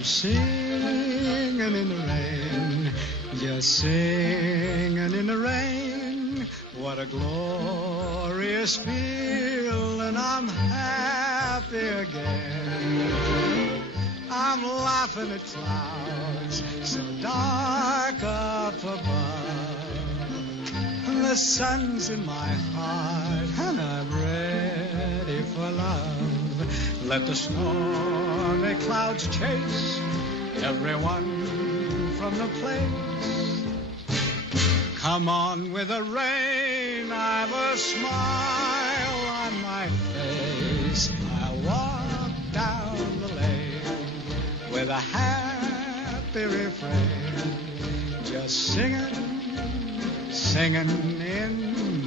I'm singing in the rain, just singing in the rain. What a glorious feeling, I'm happy again. I'm laughing at clouds so dark up above. The sun's in my heart and I'm ready for love. Let the stormy clouds chase everyone from the place. Come on with the rain, I've a smile on my face. I'll walk down the lane with a happy refrain, just singing in